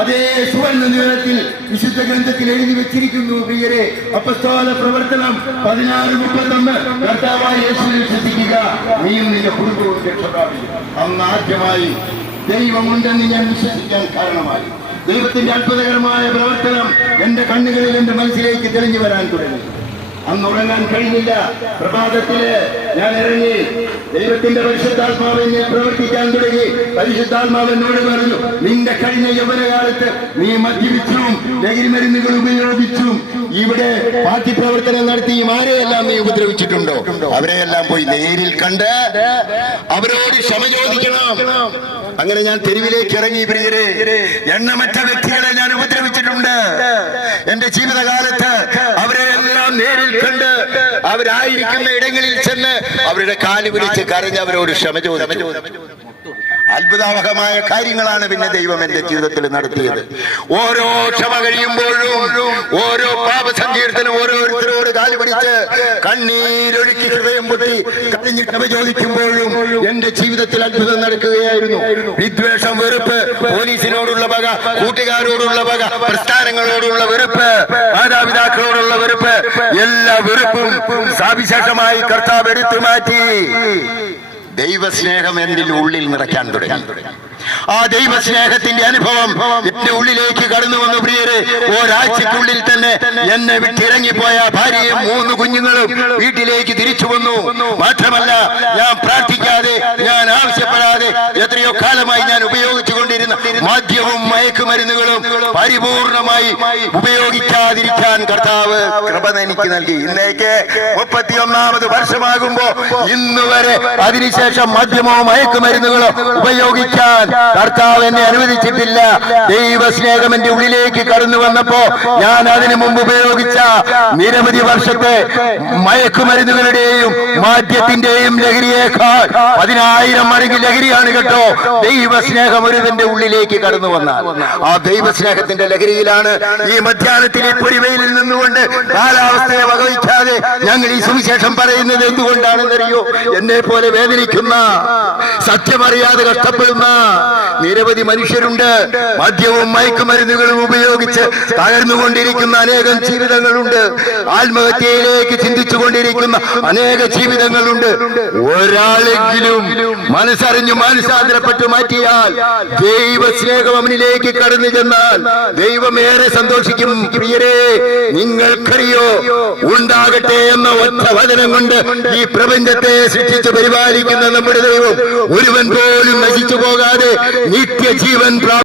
അതേ സുവർണ്ണ നിറത്തിൽ വിശുദ്ധ ഗ്രന്ഥത്തിൽ എഴുതി വെച്ചിരിക്കുന്നു. പ്രിയരെ, അപ്പസ്തോല പ്രവർത്തനം 16:31 കർത്താവായ യേശുവിൽ വിശ്വസിക്കുക, നീയും നിന്റെ കുടുംബവും രക്ഷപ്രാപിക്കും. അന്ന് ആദ്യമായി ദൈവമുണ്ടെന്ന് ഞാൻ വിശ്വസിക്കാൻ കാരണമായി. ദൈവത്തിന്റെ അത്ഭുതകരമായ പ്രവർത്തനം എന്റെ കണ്ണുകളിൽ, എന്റെ മനസ്സിലേക്ക് തെളിഞ്ഞു വരാൻ തുടങ്ങി. അന്ന് ഉറങ്ങാൻ കഴിഞ്ഞില്ല. പ്രഭാതത്തില് ഞാൻ ഇറങ്ങി, ദൈവത്തിന്റെ പരിശുദ്ധാത്മാവ് എന്നെ പ്രവർത്തിക്കാൻ തുടങ്ങി. പരിശുദ്ധാത്മാവ് എന്നോട് പറഞ്ഞു, നിന്റെ കഴിഞ്ഞ യൗവനകാലത്ത് നീ മദ്യപിച്ചും ലഹരി മരുന്നുകൾ ഉപയോഗിച്ചും ഇവിടെ പാർട്ടി പ്രവർത്തനം നടത്തിയും ആരെയെല്ലാം നീ ഉപദ്രവിച്ചിട്ടുണ്ടോ? അവരെയെല്ലാം പോയി നേരിൽ കണ്ട് അവരോട് ക്ഷമ ചോദിക്കണം. അങ്ങനെ ഞാൻ തെരുവിലേക്ക് ഇറങ്ങി. പ്രിയരെ, എണ്ണമറ്റ വ്യക്തികളെ ഞാൻ ഉപദ്രവിച്ചിട്ടുണ്ട് എന്റെ ജീവിതകാലത്ത്. അവരെല്ലാം നേരിൽ കണ്ട് അവരായിരിക്കുന്ന ഇടങ്ങളിൽ ചെന്ന് അവരുടെ കാല് പിടിച്ച് കരഞ്ഞ് അവരോട് ക്ഷമ ചോദിച്ചു. അത്ഭുതാവഹമായ കാര്യങ്ങളാണ് പിന്നെ ദൈവം എന്റെ ജീവിതത്തിൽ നടത്തിയത്. ഓരോ ക്ഷമ കഴിയുമ്പോഴും, ഓരോ പാപസങ്കീർത്തനം ഓരോരുത്തരോട് കാല് പിടിച്ച് കണ്ണീരൊഴുക്കി ഹൃദയം പൊട്ടി കഴിഞ്ഞ് ക്ഷമ ചോദിക്കുമ്പോഴും എന്റെ ജീവിതത്തിൽ അത്ഭുതം നടക്കുകയായിരുന്നു. വിദ്വേഷം, വെറുപ്പ്, പോലീസിനോടുള്ള പക, കൂട്ടുകാരോടുള്ള പക, പ്രസ്ഥാനങ്ങളോടുള്ള വെറുപ്പ്, മാതാപിതാക്കളോടുള്ള വെറുപ്പ്, എല്ലാ വെറുപ്പും സവിശേഷമായി കർത്താവ് എടുത്തു മാറ്റി ദൈവസ്നേഹം എന്റെ ഉള്ളിൽ നിറയ്ക്കാൻ തുടങ്ങി. ആ ദൈവസ്നേഹത്തിന്റെ അനുഭവം എന്റെ ഉള്ളിലേക്ക് കടന്നു വന്നു. പ്രിയരെ, ഒരാഴ്ചക്കുള്ളിൽ തന്നെ എന്നെ വിട്ടിറങ്ങിപ്പോയ ഭാര്യയും 3 കുഞ്ഞുങ്ങളും വീട്ടിലേക്ക് തിരിച്ചു വന്നു. മാത്രമല്ല, ഞാൻ പ്രാർത്ഥിക്കാതെ, ഞാൻ ആവശ്യപ്പെടാതെ എത്രയോ കാലമായി ഞാൻ ഉപയോഗിച്ചുകൊണ്ടിരുന്ന മദ്യവും മയക്കുമരുന്നുകളും പരിപൂർണമായി ഉപയോഗിക്കാതിരിക്കാൻ കർത്താവ് കൃപ എനിക്ക് നൽകി. ഇന്നേക്ക് 31ാമത് വർഷമാകുമ്പോ ഇന്നുവരെ അതിനുശേഷം മദ്യമോ മയക്കുമരുന്നുകളോ ഉപയോഗിക്കാൻ കർത്താവ് എന്നെ അനുവദിച്ചിട്ടില്ല. ദൈവസ്നേഹം എന്റെ ഉള്ളിലേക്ക് കടന്നു വന്നപ്പോ ഞാൻ അതിനു മുമ്പ് ഉപയോഗിച്ച നിരവധി വർഷത്തെ മയക്കുമരുന്നുകളുടെയും മദ്യത്തിന്റെയും ലഹരിയേക്കാൾ 10,000 മടങ്ങ് ലഹരിയാണ് കേട്ടോ ദൈവസ്നേഹം ഒരുവന്റെ ഉള്ളിലേക്ക് കടന്നു വന്നാൽ. ആ ദൈവസ്നേഹത്തിന്റെ ലഹരിയിലാണ് ഈ മധ്യാഹ്നത്തിൽ ഈ പൊരിവെയിലിൽ നിന്നുകൊണ്ട് കാലാവസ്ഥയെ വകവയ്ക്കാതെ ഞങ്ങൾ ഈ സുവിശേഷം പറയുന്നത്. എന്തുകൊണ്ടാണെന്നറിയോ? എന്നെ പോലെ വേദനിക്കുന്ന, സത്യമറിയാതെ കഷ്ടപ്പെടുന്ന നിരവധി മനുഷ്യരുണ്ട്. മദ്യവും മയക്കുമരുന്നുകളും ഉപയോഗിച്ച് തകർന്നുകൊണ്ടിരിക്കുന്ന അനേകം ജീവിതങ്ങളുണ്ട്. ആത്മഹത്യയിലേക്ക് ചിന്തിച്ചുകൊണ്ടിരിക്കുന്ന അനേക ജീവിതങ്ങളുണ്ട്. ഒരാളെങ്കിലും മനസ്സറിഞ്ഞു മാനസാന്തരപ്പെട്ട് മാറ്റിയാൽ, ദൈവസ്നേഹം അവനിലേക്ക് കടന്നു ചെന്നാൽ ദൈവമേറെ സന്തോഷിക്കും. പ്രിയരെ, നിങ്ങൾക്കറിയോ, ഉണ്ടാകട്ടെ എന്ന ഒറ്റ വചനം കൊണ്ട് ഈ പ്രപഞ്ചത്തെ സൃഷ്ടിച്ച് പരിപാലിക്കുന്ന നമ്മുടെ ദൈവം ഒരുവൻ പോലും നശിച്ചു പോകാതെ നിത്യജീവൻ